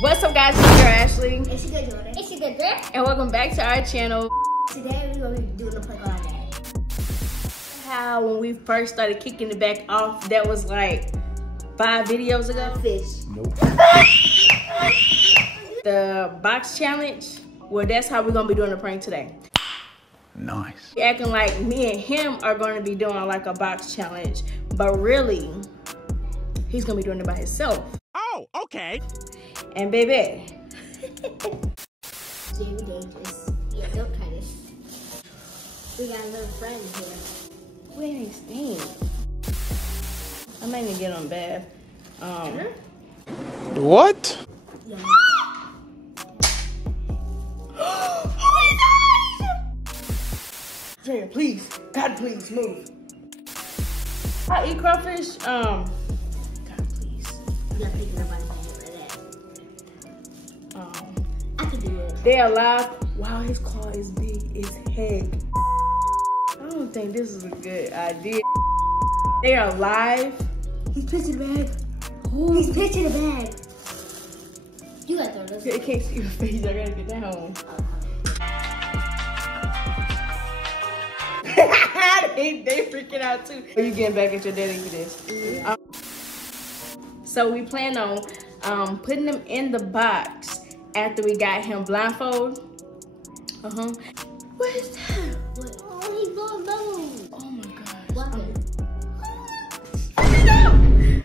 What's up, guys? It's your girl Ashley. It's your good Jordan. It's your good girl. And welcome back to our channel. Today we're gonna be doing a prank on our dad. How when we first started kicking it back off, that was like 5 videos ago. Fish. Nope. The box challenge. Well, that's how we're gonna be doing the prank today. Nice. Acting like me and him are gonna be doing like a box challenge, but really, he's gonna be doing it by himself. Oh, okay. And baby. Very dangerous. Yeah, don't try this. We got a little friend here. Where they stink? I might need to get on bath. What? Yeah. Jay, please. God, please, move. I eat crawfish. God, please. You're not picking up my head like that. I can do it. They're alive. Wow, his claw is big as heck. I don't think this is a good idea. They are alive. He's pitching the bag. Ooh. He's pitching the bag. You gotta throw this. I can't see your face. I gotta get down. they freaking out too. Are you getting back at your daddy for this? Mm-hmm. So we plan on putting him in the box after we got him blindfold. What is that? What? Oh, he's blowing bubbles. Oh my god. What?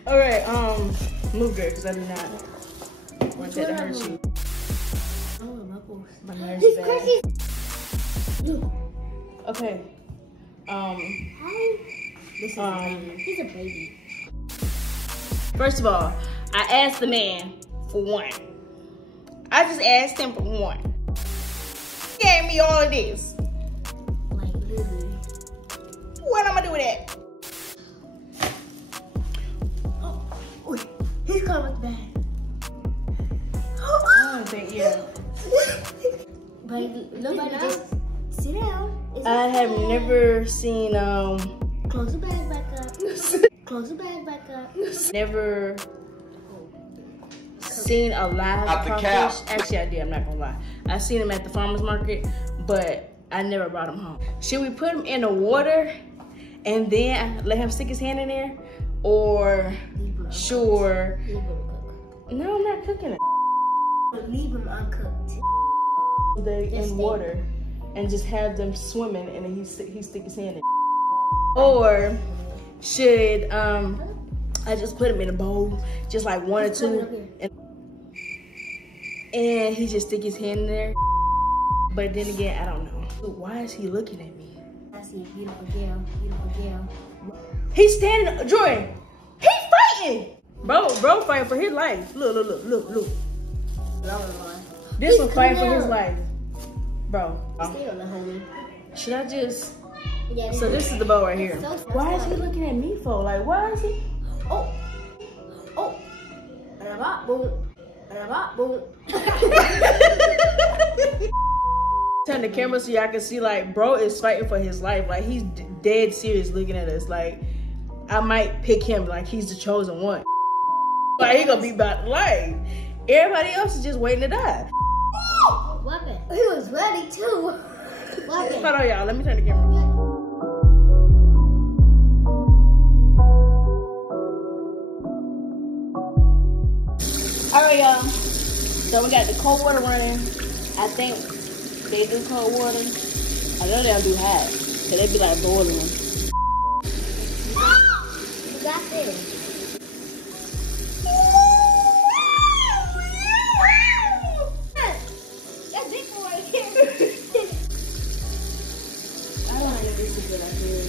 All right, move good, because I do not want that to hurt you. Oh, bubbles. My nerves He's bad. crazy. Okay. This is a baby. He's a baby. First of all, I asked the man for one. I just asked him for one. He gave me all of this. Like, literally. What am I gonna do with that? Oh, he's coming with the bag. I don't think, yeah. But nobody just sit down. It's I have okay. never seen, Close the bag back up. Close the bag back up. never seen a live Out the crawfish. cow. Actually, I did, I'm not gonna lie. I seen him at the farmer's market, but I never brought him home. Should we put him in the water and then let him stick his hand in there? Or, sure. Leave him cook. No, I'm not cooking it. But leave him uncooked. They Just in stay water and just have them swimming and then he stick his hand in. Or should I just put him in a bowl, just like 1 or 2, and he just stick his hand in there? But then again, I don't know. Why is he looking at me? I see a beautiful girl, beautiful girl. He's standing, Jordan. He's fighting, bro fighting for his life. Look. This one fighting for his life, bro. Stay on the homie. Should I just? Yeah, So this is the bow right here. So Why is he looking at me for? Like, why is he? Oh. Boom. Turn the camera so y'all can see, like, bro is fighting for his life. Like, he's dead serious looking at us. Like, I might pick him like he's the chosen one. Like, he gonna be about to life. Everybody else is just waiting to die. Weapon. He was ready too. Weapon. Hold on, y'all. Let me turn the camera. All right, y'all. So we got the cold water running. I think they do cold water. I know they don't do hot. So they be like boiling them. You got this. That big boy right here. I don't think this is a good idea.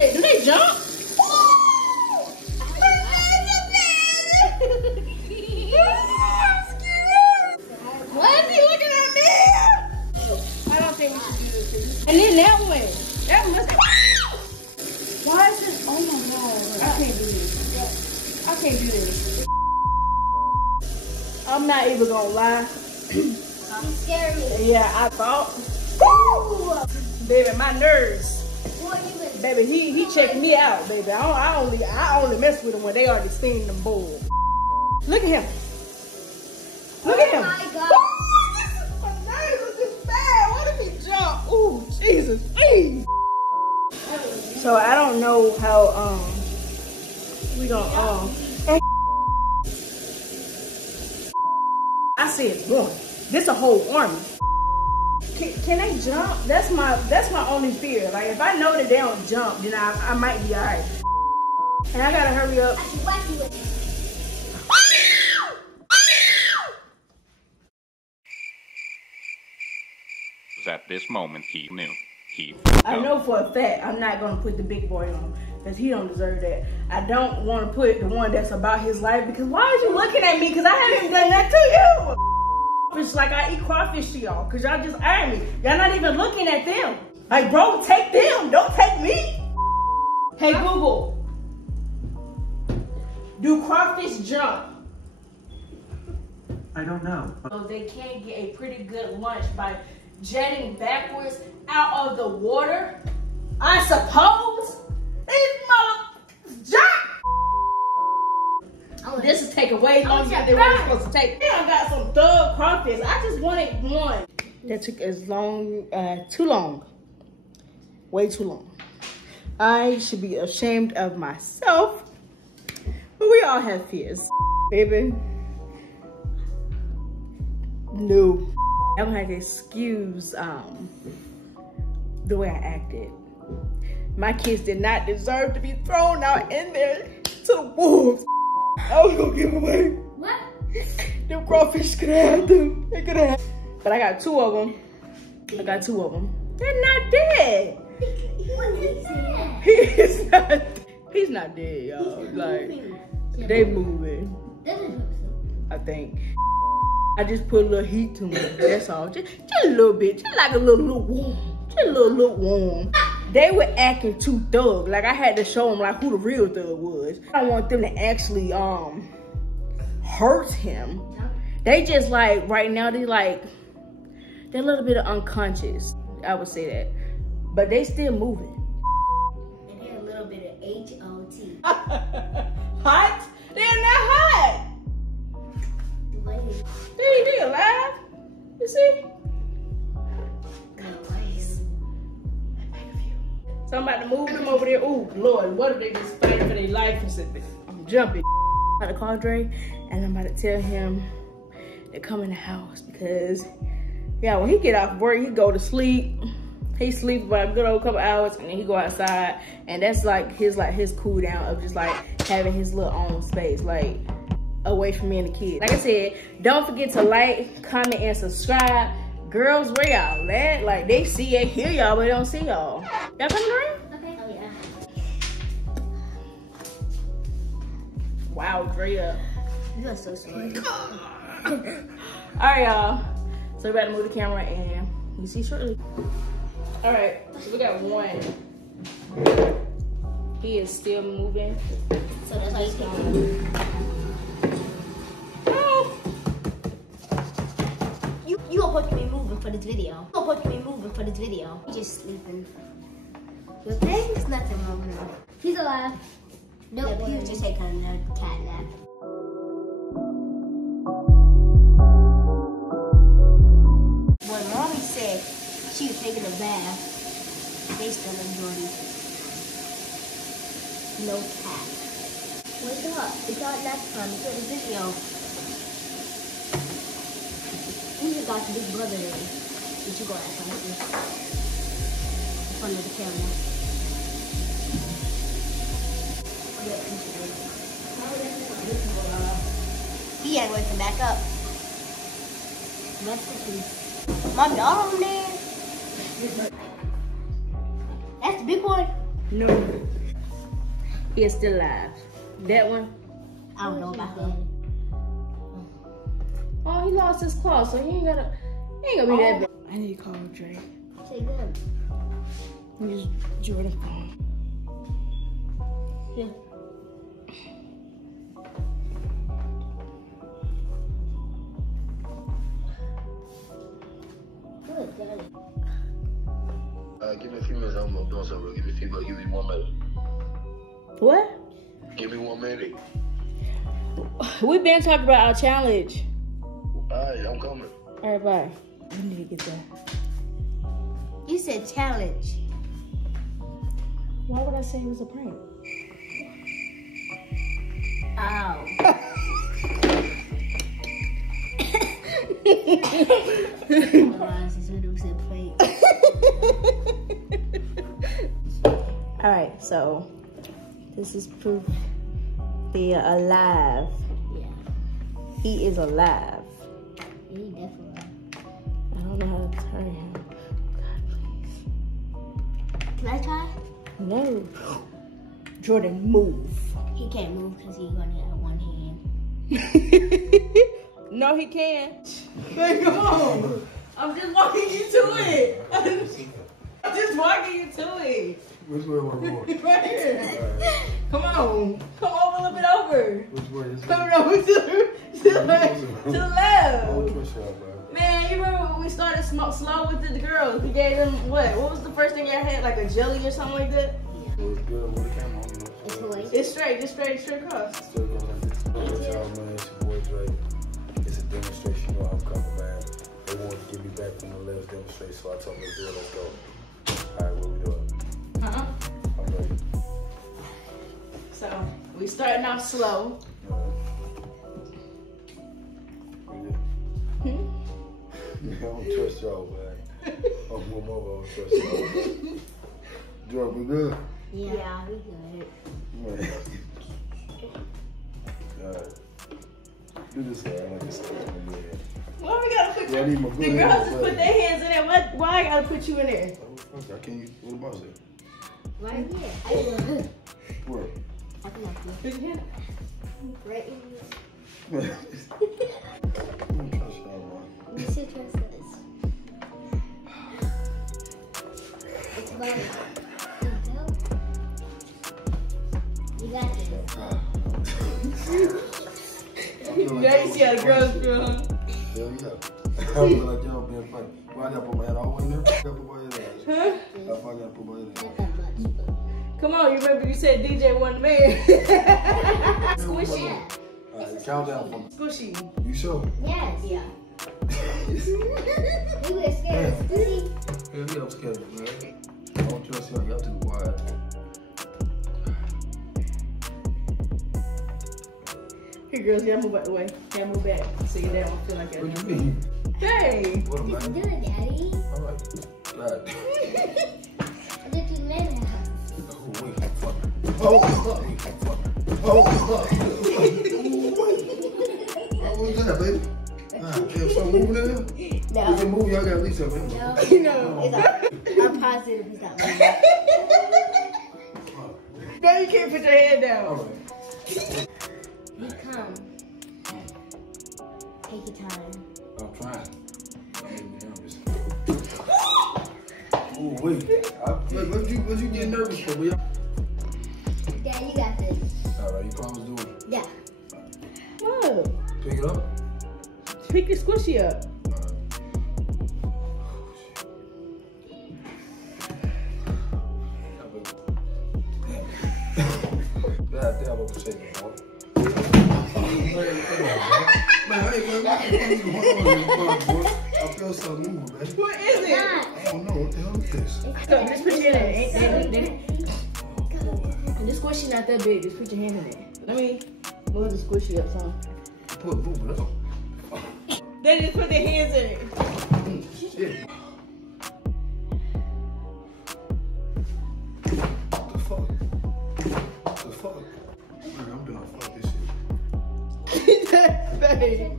Hey, do they jump? Why is he looking at me? I don't think we should do this. And then that one. That must. Why is this? Oh my god. I can't do this. I can't do this. I'm not even gonna lie. You scared me. Yeah, I thought. Baby, my nerves. Boy, you been Baby, he checking me out, baby. I only mess with him when they already steamed them bull. Look at him. me. So I don't know how we gonna I see it's going. This a whole army. Can they jump? That's my only fear. Like if I know that they don't jump, then I might be alright. And I gotta hurry up. I should whack you with it. At this moment, he knew. I know for a fact I'm not gonna put the big boy on because he don't deserve that. I don't want to put the one that's about his life because why are you looking at me? Because I haven't done that to you. It's like I eat crawfish to y'all because y'all just eyeing me. Y'all not even looking at them. Like, bro, take them. Don't take me. Hey, Google. Do crawfish jump? I don't know. So they can't get a pretty good lunch by jetting backwards out of the water? I suppose? These motherfuckers jump! This is taking way longer than what it's supposed to take. I got some thug crawfish. I just wanted one. That took as long, too long. Way too long. I should be ashamed of myself. But we all have fears. Baby. No. I'm gonna have to excuse the way I acted. My kids did not deserve to be thrown out in there to the wolves. I was gonna give them away. What? Them crawfish could have had them. They could have. But I got two of them. They're not dead. He's not dead, y'all. Like, they moving. I think. I just put a little heat to them, that's all. Just a little bit, just like a little warm. Just a little warm. They were acting too thug. Like I had to show them like who the real thug was. I don't want them to actually hurt him. They just like, right now they're a little bit of unconscious. I would say that. But they still moving. And they're a little bit of H-O-T. Hot? They're not hot. They alive. You see? So I'm about to move them over there. Ooh, Lord, what if they just fighting for their life and said, I'm jumping. I'm about to call Dre and I'm about to tell him to come in the house because, yeah, when he get off work, he go to sleep. He sleep about a good old couple hours and then he go outside. And that's like his cool down of just like having his little own space. Like, away from me and the kids. Like I said, don't forget to like, comment, and subscribe. Girls, where y'all at? Like, they see and hear y'all, but they don't see y'all. Y'all coming around? Okay. Oh, yeah. Wow, Drea. You are so sweet. All right, y'all. So we're about to move the camera and we see shortly. All right, so we got one. He is still moving. So that's why you can't. You gonna put me moving for this video. He's just sleeping. You okay? There's nothing wrong with him. He's alive. Nope, he was just taking a cat nap. When Mommy said she was taking a bath, they still in Jordan. No cat. Wake up. It's not nap time. It's in the video. You just got the big brother in. You should go act like this. In front of the camera. He ain't waking back up. Rest in peace. My dog there. That's the big boy? No. He is still alive. That one? I don't know about him. Oh, he lost his claw, so he ain't gonna be that bad. I need to call Dre. Say good. Use Jordan phone. Yeah. Good, daddy. Give me a few minutes. I'm doing something. Give me a few minutes. Give me 1 minute. What? Give me 1 minute. We've been talking about our challenge. Alright, I'm coming. All right, bye. We need to get that. You said challenge. Why would I say it was a prank? Ow. Alright, so this is proof they are alive. Yeah. He is alive. Yeah, he definitely. I don't know how to turn him. God, please. Can I try? No. Jordan, move. He can't move because he's gonna have one hand. No, he can't. Man, come on. I'm just walking you to it. I'm just walking you to it. Which way am I going? Right here. Come on. Come over a little bit over. Which way is it? Come over to the left. I'll twist y'all, bro. Man, you remember when we started slow with the girls? We gave them what? What was the first thing y'all had? Like a jelly or something like that? Well, it's good with the camera on, you know. It's white. It's straight, just straight across. Still going like this. What y'all, man? It's your boy Dre. It's a demonstration. You know I'm coming, man. They wanted to get me back from the last demonstration, so I told them to do it. Let's go. Alright, what we doing? I'm ready. So we starting off slow. I don't trust y'all, man. I'm one more, I don't trust y'all. Jordan, we good? Yeah, we good. Man. Alright. Do this guy like this. Why we gotta put Yeah, I need my the good girls hands, just put man. their hands in there? Why I gotta put you in there? Oh, fuck, I can't. What the boss say? Right here. Where? I can help you. Put your hand. Right in I don't trust y'all, man. You should trust this. It's about you got this. Now you see how the girls feel, huh? Hell yeah. I feel like y'all being funny. Well, I gotta put my head all the way in there. I gotta put my head in there. Huh? I gotta put my head in there. Not that much, but Come on, you remember you said DJ wasn't man. Squishy. yeah. Alright, count down for me. Squishy. You sure? Yes. Yeah. We were scared. Squishy. Hell yeah, I'm scared, man. I don't trust y'all. Y'all too quiet. Here, girls, y'all move out the way. Y'all move back so your dad won't feel like that. What do you mean? Hey! What am I? Do it, Daddy. Alright. God. Look at man. Oh, wait, fuck. Oh, wait, fuck. Oh, fuck. What was that, baby? Nah, if something moving in here? No. If it move, y'all gotta leave something. No. No. It's I'm positive it's not moving. Now you can't put your head down. Alright. You come. Take your time. I'm trying. I'm nervous. Oh, wait. What you getting nervous for, boy? Dad, you got this. Alright, you promise to do it. Yeah. What? Pick it up. Pick your squishy up. God damn, I'm shaking, boy. Man, I feel something moving, man. What is it? I don't know. What the hell is this? So just put your hand in it. And this squishy not that big. Just put your hand in it. Let me move the squishy up some. Move it up. They just put their hands in it. Shit. What the fuck? What the fuck? Man, I'm gonna fuck this shit. Babe.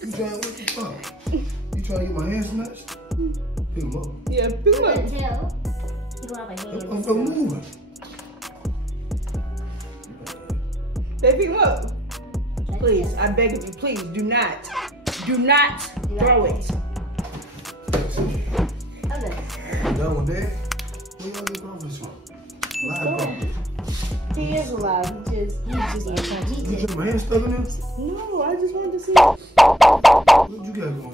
You trying, what the fuck? You trying to get my hands snatched? Pick them up. Yeah, pick them up. Tell. You don't have a hand. I'm moving. They pick them up. Please, I beg of you, please do not throw it. Okay. Done with that? Where y'all get conference from? Live conference. He is alive. He's just You got my hand stuck in there? no. I just wanted to see. What you got going on?